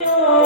Thank you.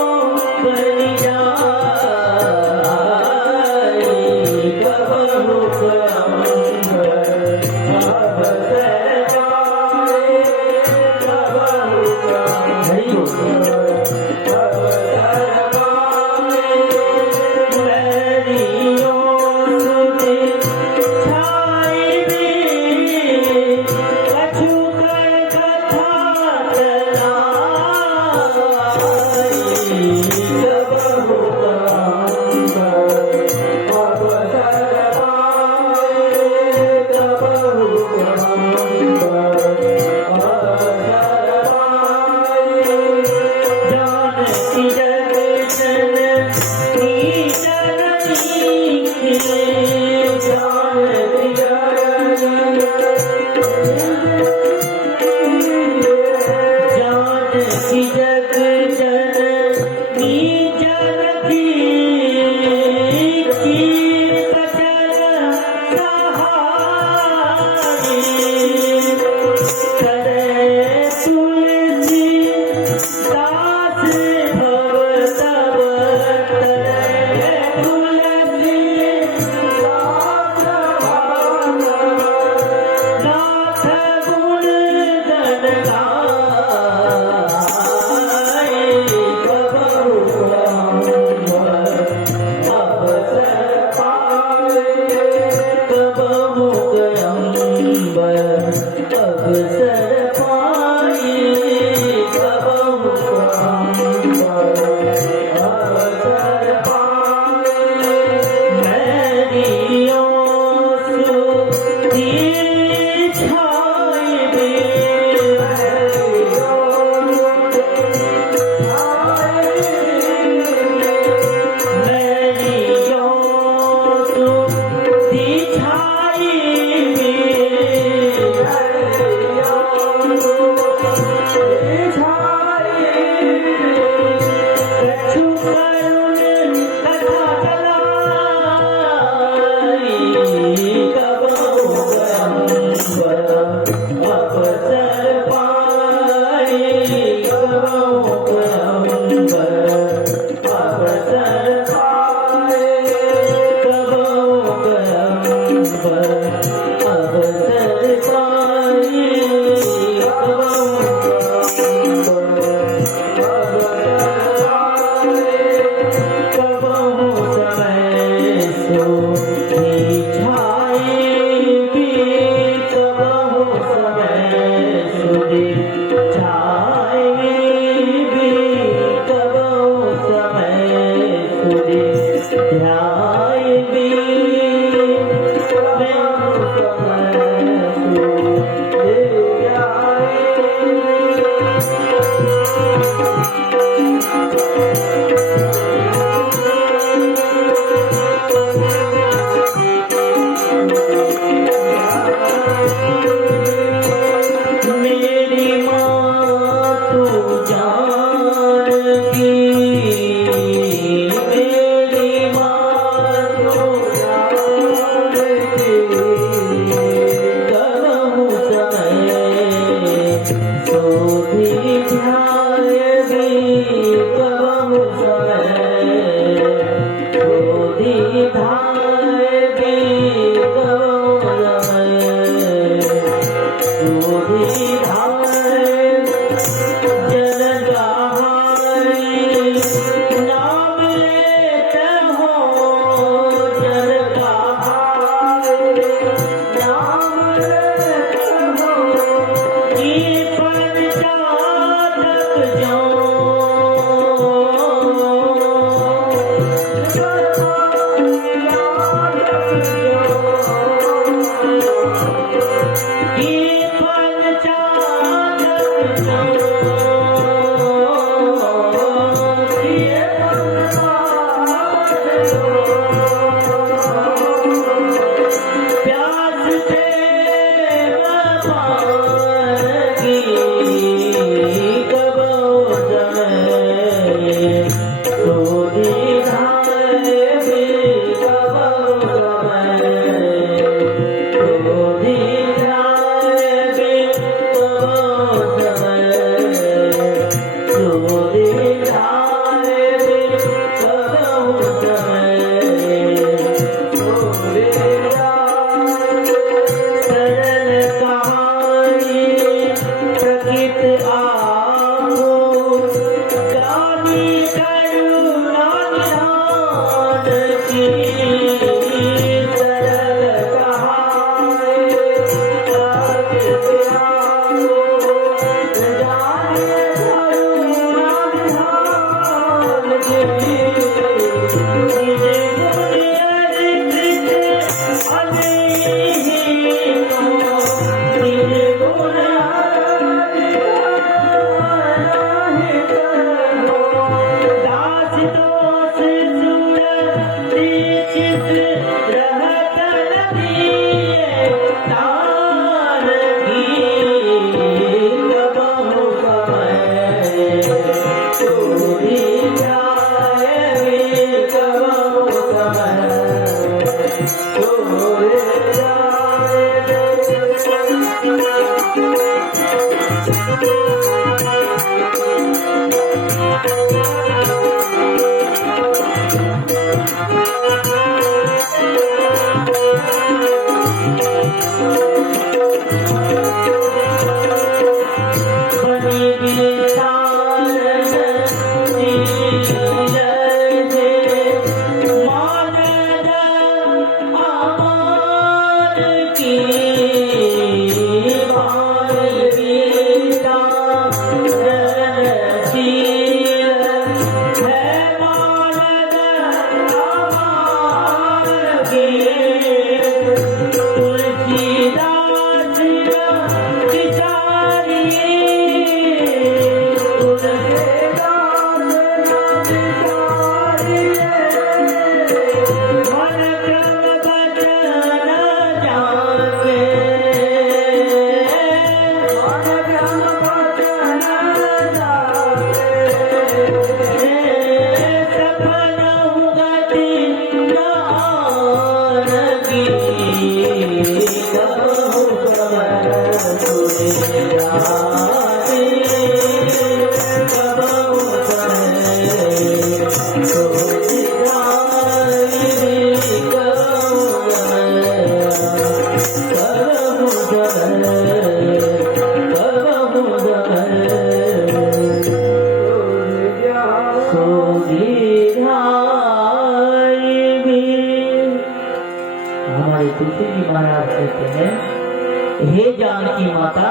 हे जानकी माता,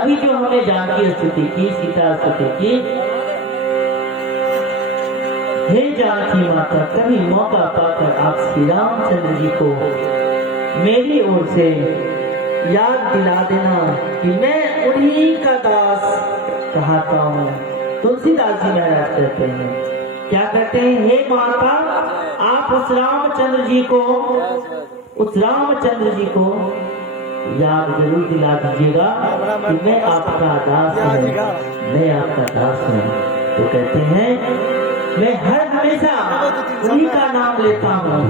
अभी जो हमने जानकी स्तुति की, सीता स्तुति की, हे जानकी माता, कभी मौका पाकर आप श्री रामचंद्र जी को मेरी ओर से याद दिला देना कि मैं उन्हीं का दास कहता हूँ। तुलसीदास जी महाराज कहते हैं, क्या कहते हैं? हे माता, आप उस रामचंद्र जी को याद जरूर दिला दीजिएगा कि मैं आपका दास हूँ, मैं आपका दास हूँ। तो कहते हैं, मैं हर हमेशा उन्हीं का नाम लेता हूँ।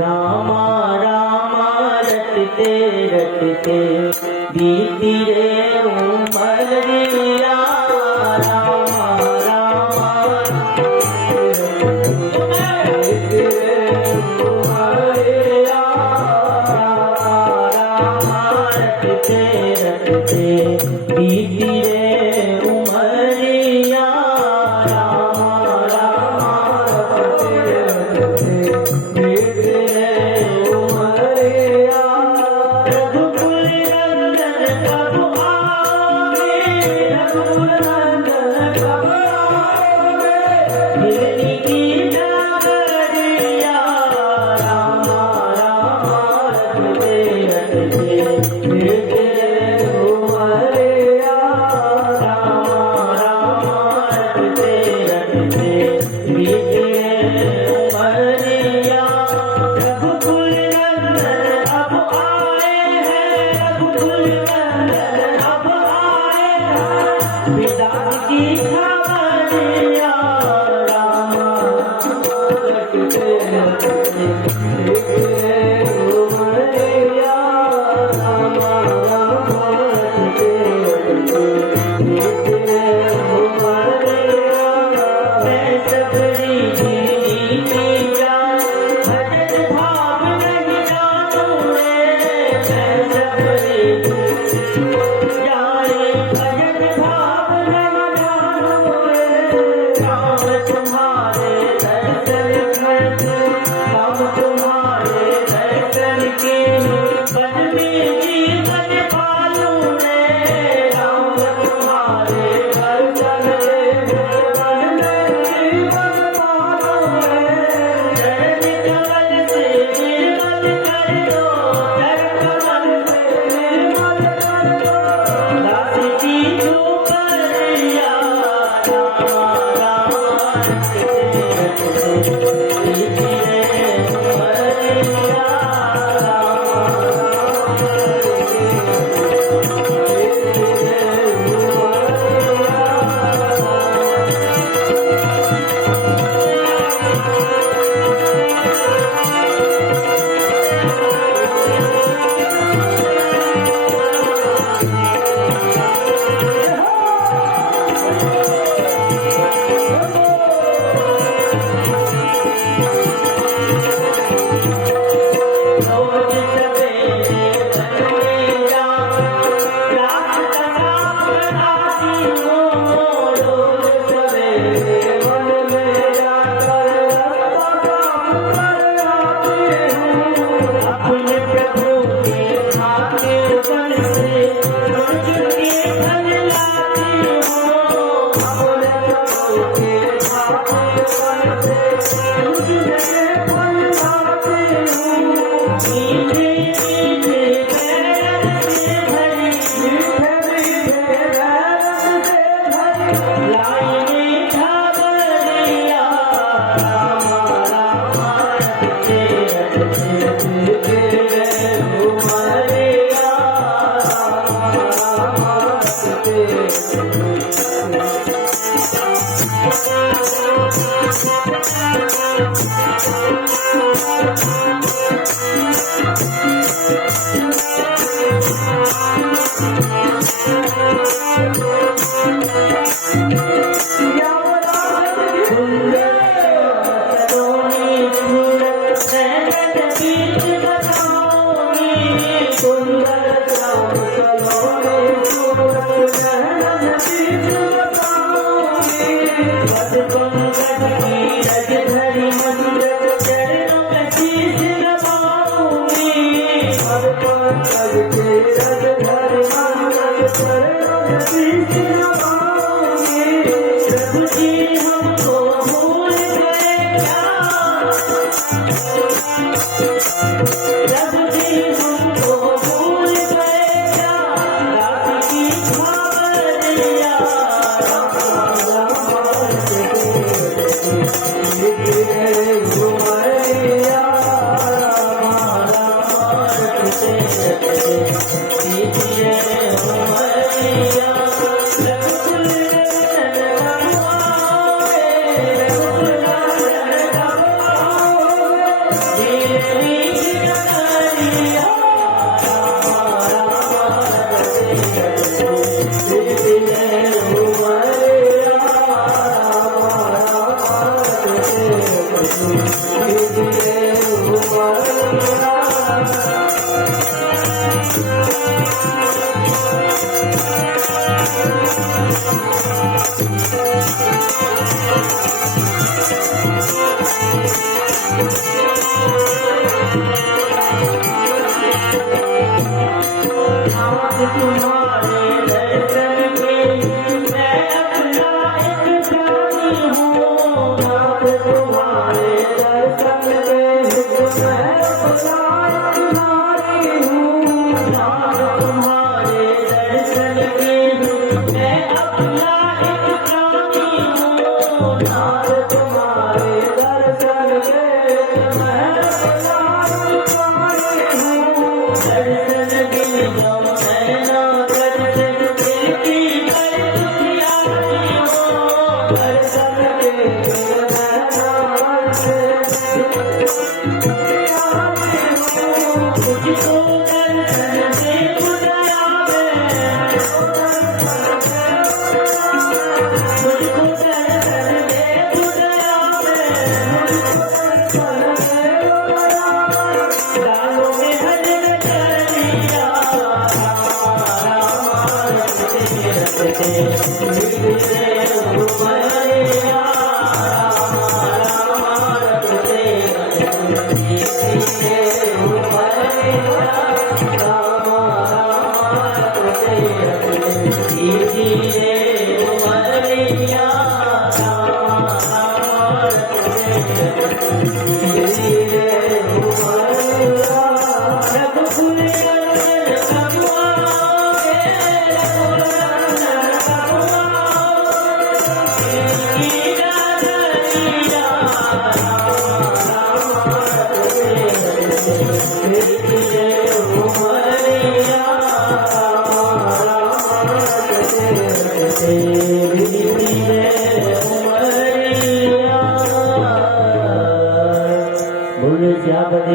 रामा रामा रटते रटते बीती रे उमरिया, रामा रामा रटते रटते बीती रे उमरिया, रामा रामा रटते बीती रे उमरिया। रघुकुल नंदन कब आवे, रघुकुल नंदन कब आवे, हिरनी की नगरिया, रामा रामा रटते रटते बीती रे उमरिया, रामा रामा रटते रटते बीती रे उमरिया। रघुकुल नंदन अब आए हैं, रघुकुल नंदन अब आए हैं, पिता की खबरिया, रामा रटते रटते बीती रे उमरिया, रामा रामा रटते रटते बीती रे उमरिया। मैं सबरी जीनी की जान, भजन भाव नहीं जानू रे, मैं सबरी जाने भजन भाव नहीं जानू रे, राम तुम्हारे दर्शन में, राम तुम्हारे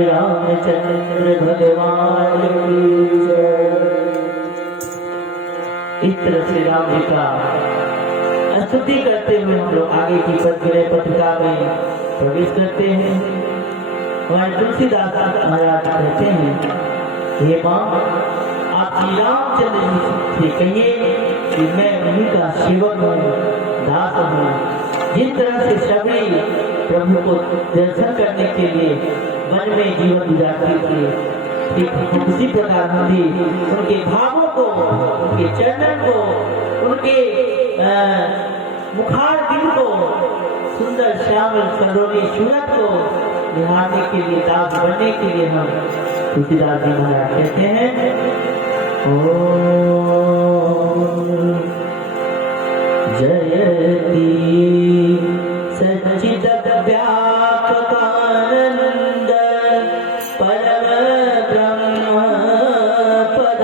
रामचंद्र भगवान की जय। इस तरह से राम जी का स्तुति करते हुए हम लोग आगे की पत्रिका में प्रवेश करते हैं। हमारे तुलसीदास महाराज कहते हैं, हे माँ आप श्री रामचंद्र जी से कहिए कि मैं उन्हीं का सेवक हूँ, दास हूँ। जिस तरह से सभी प्रभु को दर्शन करने के लिए मन में जीवन गुजारते थे, ठीक उसी प्रकार हम भी उनके भावों को, उनके चरणन को, उनके मुखार दिल को, सुंदर श्यामल सरोनी सूरत को निहारने के लिए, दास बनने के लिए हम तुलसीदास जी महाराज कहते हैं, जयति सच्चिद व्यापकानंद परम ब्रह्म पद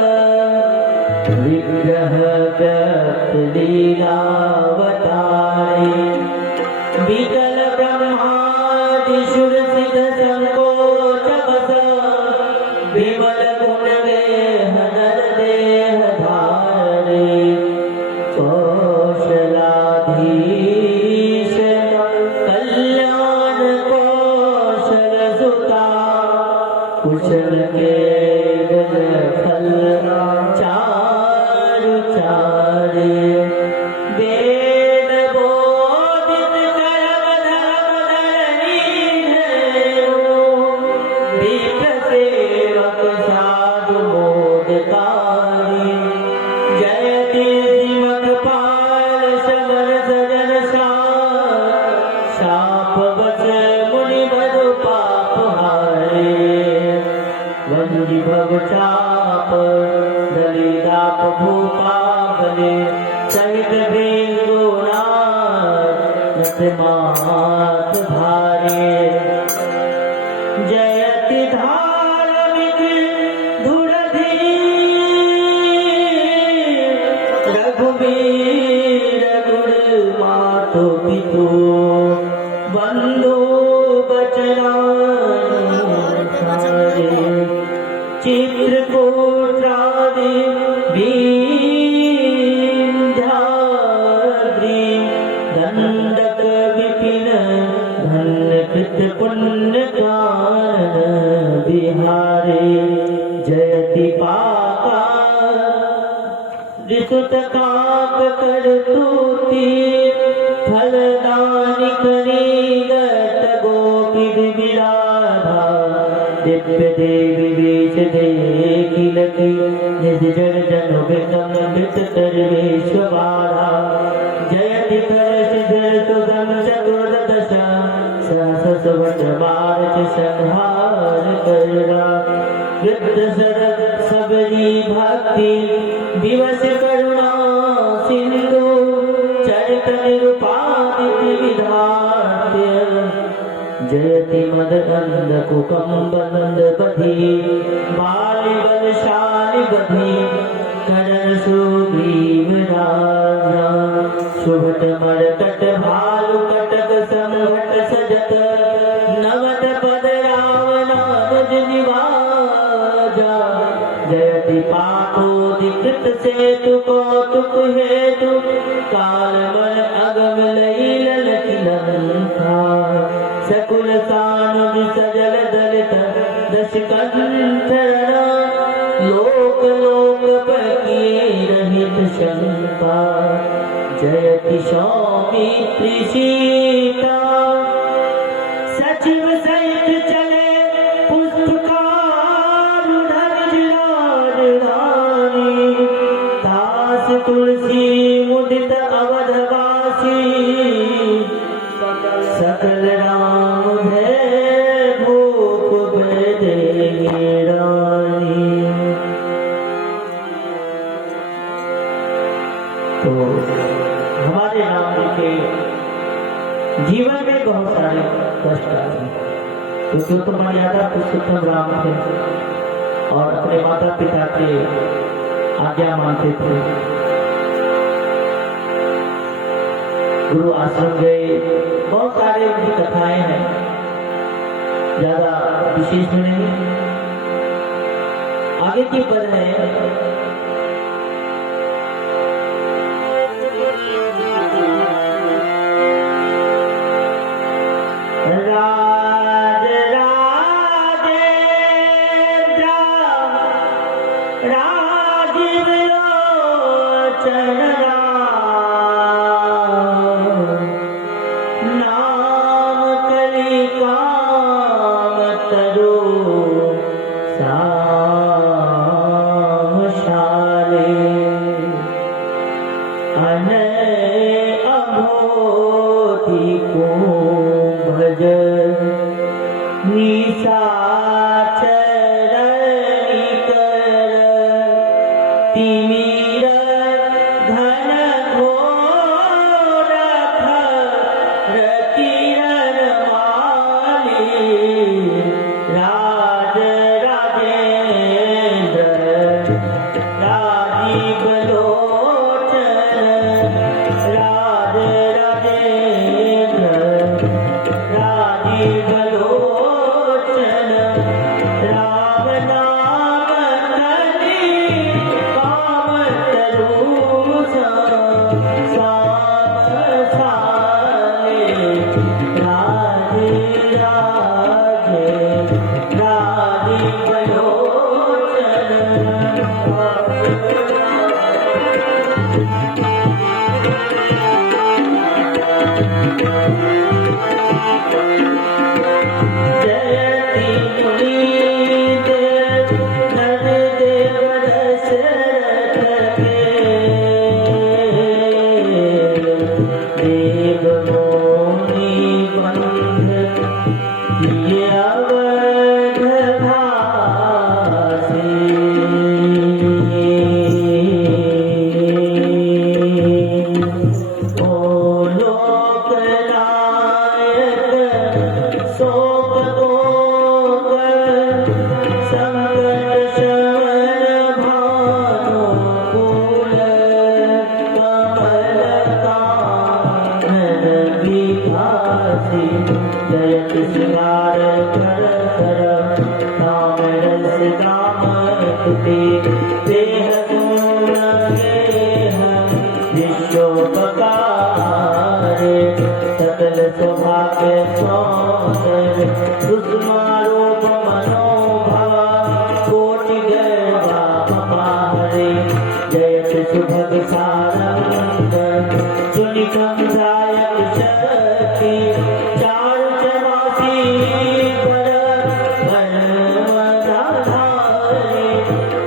विग्रह व्यक्त लीलावतारे विकल ब्रह्मादि सुर सिद्ध संकोच बस विमल गुण गेह नर देह धारे कौशलाधीश कल्याण कौशल सुता कुशल के फल चारु चारे वेद बोधित कर्म धर्म धरणी विप्र सेवक साधु मोदकारी जयति श्रीमद पाल सबर सजन शाप बस मुनि बधु पाप हारे वंजी भव चाप दलिदाप भूपा बले सहित भेंगुनाथ मात भारे जयति धार्मिक धुरधीर रघुवीर गुर मातु पितु बंधु बचना सारे चित्रकूटादि विंध्याद्रि दंडक विपिन धन्य कृत पुण्य कारण बिहारे जयति पाका ऋतुत काक कर तूती फलदानि करी गत गोपी विराधा दिव्य देवी वेश देखी लगी निज जन जन विदम वित सर्वेश्वरा जयति कर सिद्ध सुगम चतुर्दश सहस वट मार्च संहार करा वृद्ध शरद सबरी भक्ति दिवस करुणा सिंधु चरित निरुपादित विधात्य जयति मद अंध कुकम्बंद बधी बाली बलशाली बधी करण सुग्रीव राजा शुभट मरकट भालु कटक संघट सजत नवत पद रावणानुज निवाजा जयति पापोदिकृत सेतु कौतुक हेतु काल मन अगम लई ललति लंका सकुल सानुज सजल दलित दश कंठरण लोक लोक पकिए रहित शंका जयति सौमित्री सीता सचिव सहित चले पुष्पकार राजधानी दास तुलसी मुदित अवधवासी सकल राम भय भूप भय रानी। तो हमारे राम जी के जीवन में बहुत सारे कष्ट आए, क्योंकि तो मर्यादा पुरुषोत्तम राम थे और अपने माता पिता के आज्ञा मानते थे। गुरु आश्रम गए, बहुत सारे उनकी कथाएं हैं, ज्यादा विशेष में नहीं। आगे की पद है राज राजेन्द्र राजीव लोचन नाम कलिकाम तरु साम शाले अनय अभोधि को भज निशाचरणी कर तिमिर घन घोर किरण माली राज राजेन्द्र राजीव लोचन स्तुति बेहद विश्वोपकारे सकल सौभाग्य सौंदर्य सुषमारूप मनोभवा कोटि गर्भापहारे जयत सुभग सारंग सुनिकम दायक शक्ति चारु चरासी पर धर्मधाधारे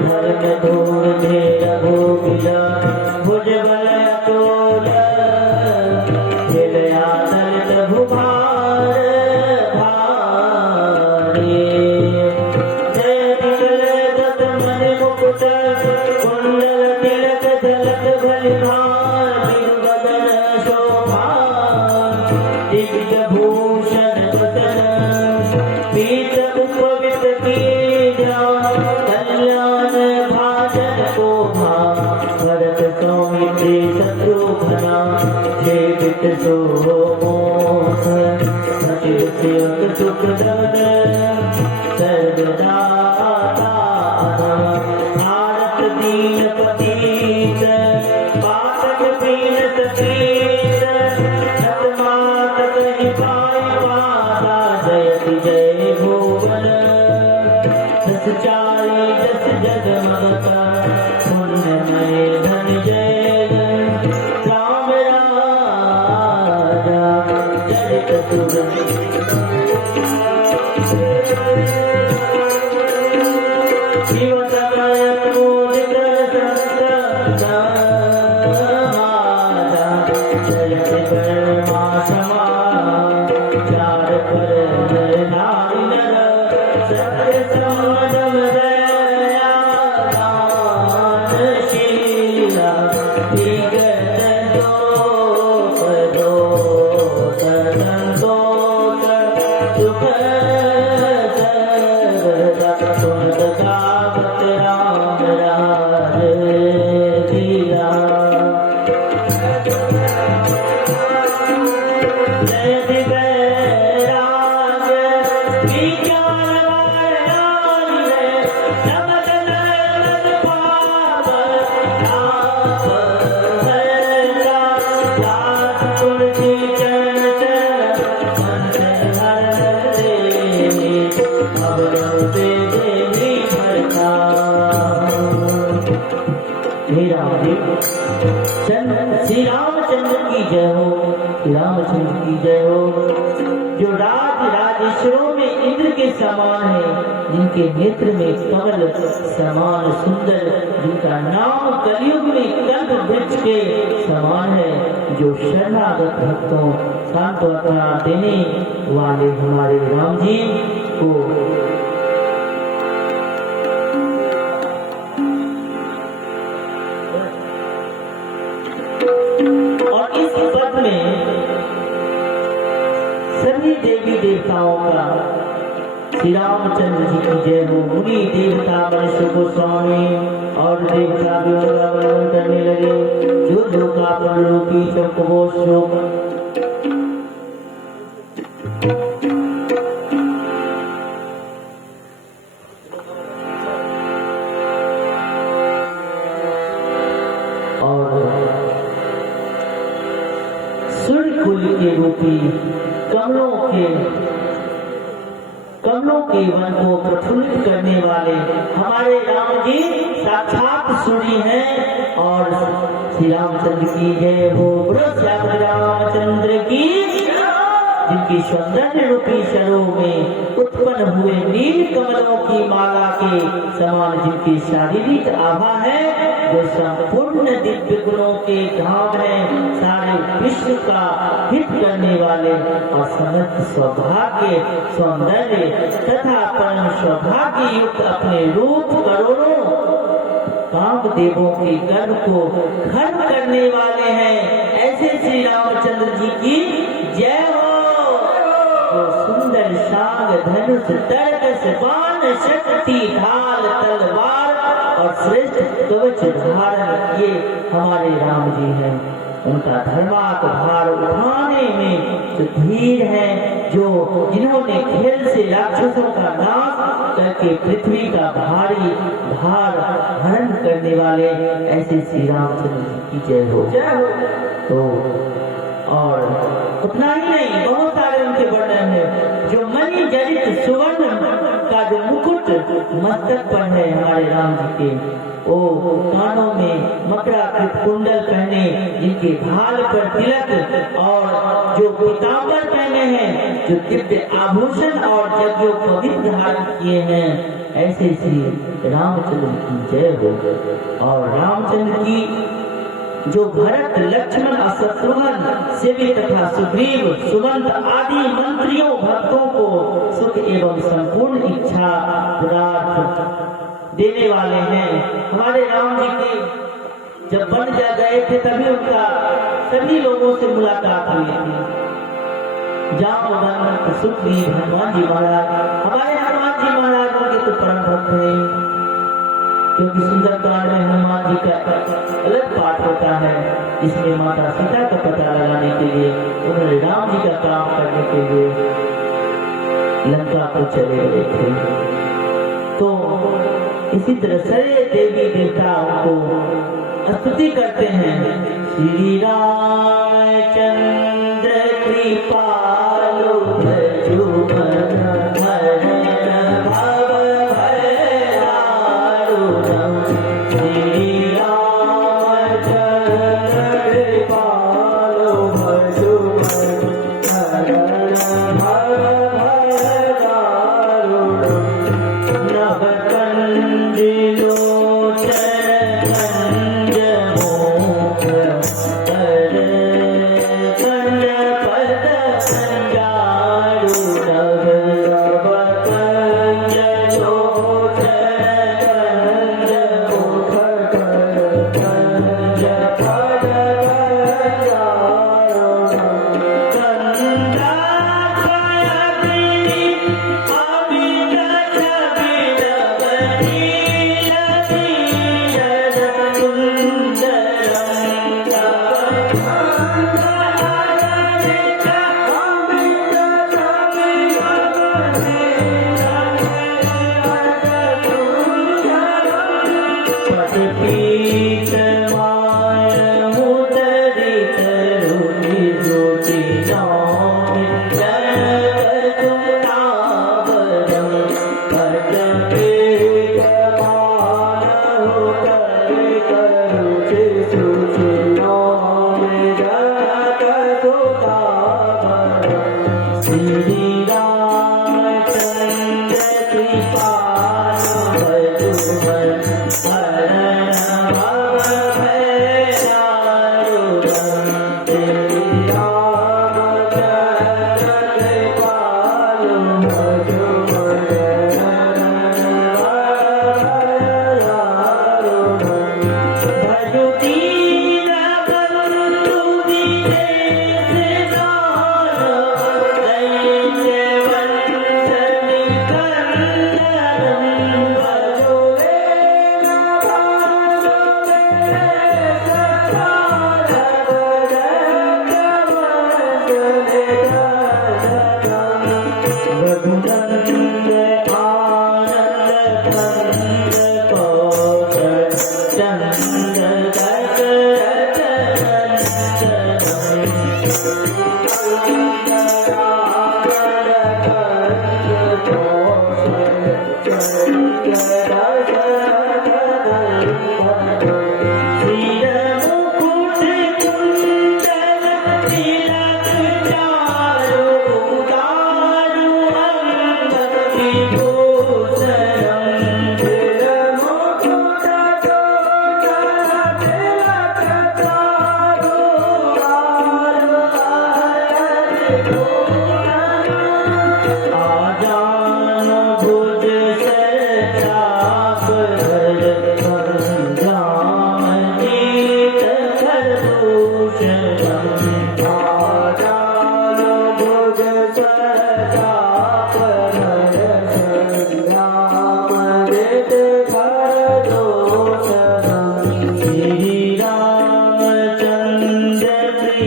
धर्म धूर दे रघुबीरा भुज बल अतुल झेलया दलित भुभार भारे जय विकल दत्त मणि मुकुट कुंडल तिलक झलक बलिहार बिंबदन शोभा दिव्य भूषण वदन पीत उपवित कीजा कल्याण भाजन को भरत सौमित्रि शत्रुघ्ना जेवित सोमोह सचिव सेवक सुखदन सर्वदा भारत दीन पतित पातक दीन सतीत सतमात कहि पाई पाता जयति जय भुवन दस चाली दस जगमगता पुण्यमय धन जय राम राजा चरित सुगम शिव समय पूजित संत समाजा जयत कर्मा समा चार पर नारी नर सत्य समदम दया दानशीला विगत दोष दोष संतोष सुख सर्वदा सुनत गावत राम राज दिया जय दिव्यराज विचार वाराणि समद नयन पाप ताप हरता दास तुलसी चरण संत हरण देहि अवरव से देहि भरता हे राम जी श्री रामचंद्र की जय हो श्री रामचंद्र की जय हो जो राज राजेश्वरों में इंद्र के समान है जिनके नेत्र में कमल समान सुंदर जिनका नाम कलयुग में कल्प वृक्ष के समान है जो शरणागत भक्तों सांत्वना देने वाले हमारे राम जी को और इस पद में सभी देवी देवताओं का श्री रामचंद्र जी की जय हो। मुनि देवता मनुष्य को स्वामी और देवता भी उनका वर्णन करने लगे जो जो का रूपी चमकबो श्लोक सूर्य कुल के रूपी कमलों के वन को प्रफुल्लित करने वाले हमारे राम जी साक्षात सूर्य हैं और श्री रामचंद्र की जय हो। श्याम रामचंद्र की जिनकी सौंदर्य रूपी शरों में उत्पन्न हुए नील कमलों की माला के समान जिनकी शारीरिक आभा है जो संपूर्ण दिव्य गुणों के धाम है सारे विश्व का हित करने वाले और समस्त सौभाग्य सौंदर्य तथा परम सौभाग्य युक्त अपने रूप करोड़ों कामदेवों के गर्भ को खर्व करने वाले हैं ऐसे श्री रामचंद्र जी की जय हो। जो सुंदर शांग धनुष तरकस बाण शक्ति ढाल तलवार और श्रेष्ठ कवच धारण किए हमारे राम जी हैं। उनका धर्मार्थ भार उठाने में जो धीर है, जो जिन्होंने खेल से राक्षसों का नाश करके पृथ्वी का भारी भार हरण करने वाले ऐसे श्री रामचंद्र जी की जय हो। तो और उतना ही नहीं, बहुत सारे उनके वर्णन है। जो मणि जड़ित सुवर्ण का जो मुकुट मस्तक पर है हमारे राम जी के, वो कानों में मकराकृत कुंडल पहने, जिनके भाल पर तिलक और जो पीतांबर पहने हैं, जो दिव्य आभूषण और जब जो पवित्र धारण किए हैं, ऐसे श्री रामचंद्र की जय हो। और रामचंद्र की जो भरत लक्ष्मण और शत्रुघ्न सेवी तथा सुग्रीव सुमंत आदि मंत्रियों भक्तों को सुख एवं संपूर्ण इच्छा पुरार्थ देने वाले हैं। हमारे राम जी के जब वन जा गए थे तभी उनका सभी लोगों से मुलाकात हुई थी। जामवंत सुग्रीव हनुमान जी महाराज, हमारे हनुमान जी महाराज उनके तो परम भक्त हैं, क्योंकि सुंदरकांड में हनुमान जी का अलग पाठ होता है। इसमें माता सीता का पता लगाने के लिए उन्होंने राम जी का काम करने के लिए लंका को चले गए थे। तो इसी तरह सारे देवी देवता उनको स्तुति करते हैं। श्री रामचंद्र कृपालु भजो मन हरण भव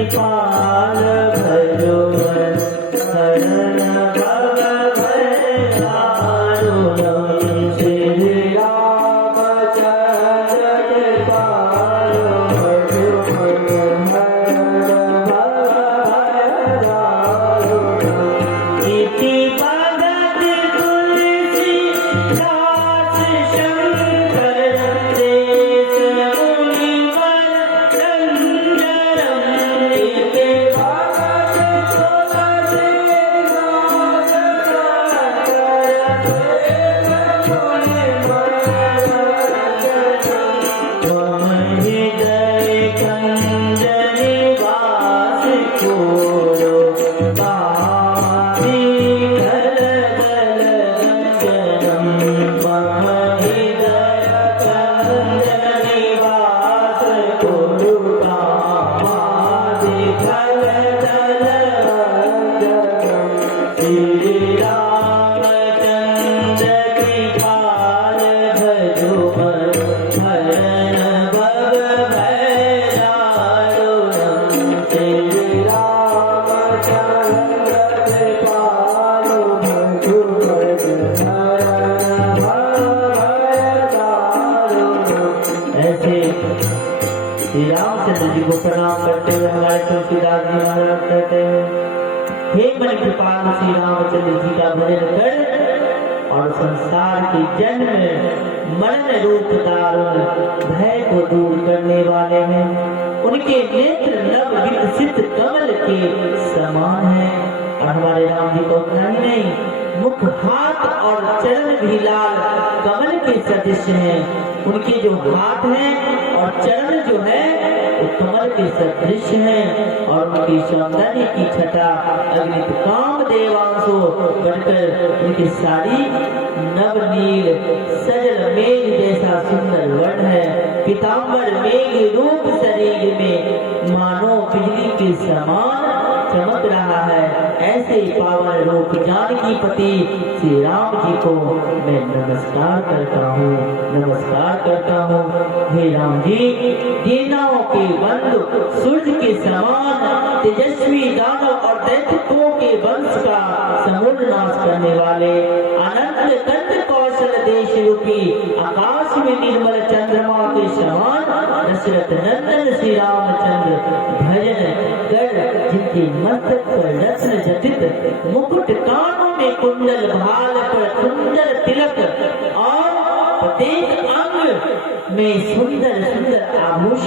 कृपाल भजो शरण भव भय दारुण श्री रामचंद्र कृपाल भजो शरण भव भय दारुण इति भगत तुलसीदास शंकर देश मुनिवर रंजनम इति भगत तुलसीदास श्री रामचंद्र जी को प्रणाम करते हुए हमारे तुलसीदास जी महाराज कहते हैं, हे मन कृपाल श्री रामचंद्र जी का भजन कर और संसार के जन्म मरण रूप दारुण भय को दूर करने वाले हैं। उनके नेत्र नव विकसित कमल के समान है। और हमारे राम जी को उतना ही नहीं, मुख हाथ और चरण भी लाल कमल के सदृश हैं। उनके जो हाथ हैं और चरण जो है वो कमल के सदृश हैं। और उनकी सौंदर्य की छटा अग्नित काम देवांशो बढ़कर उनकी साड़ी नवनील सजल मेघ जैसा सुंदर वर्ण है। पीताम्बर मेघ रूप शरीर में मानो बिजली के समान चमक रहा है। ऐसे पावन रूप जानकी पति श्री राम जी को मैं नमस्कार करता हूँ। हे राम जी, दीनाओं के बंधु सूर्य के समान तेजस्वी दानव और दैत्यों के वंश का समूल नाश करने वाले अनंत कंद कौशल देश रूपी आकाश में निर्मल चंद्रमा के समान दशरथ नंदन श्री रामचंद्र भजन कर जिनके मस्तक पर रत्न जटित मुकुट, कानों में कुंडल, भाल पर सुंदर तिलक और प्रत्येक अंग में सुंदर सुंदर आभूषण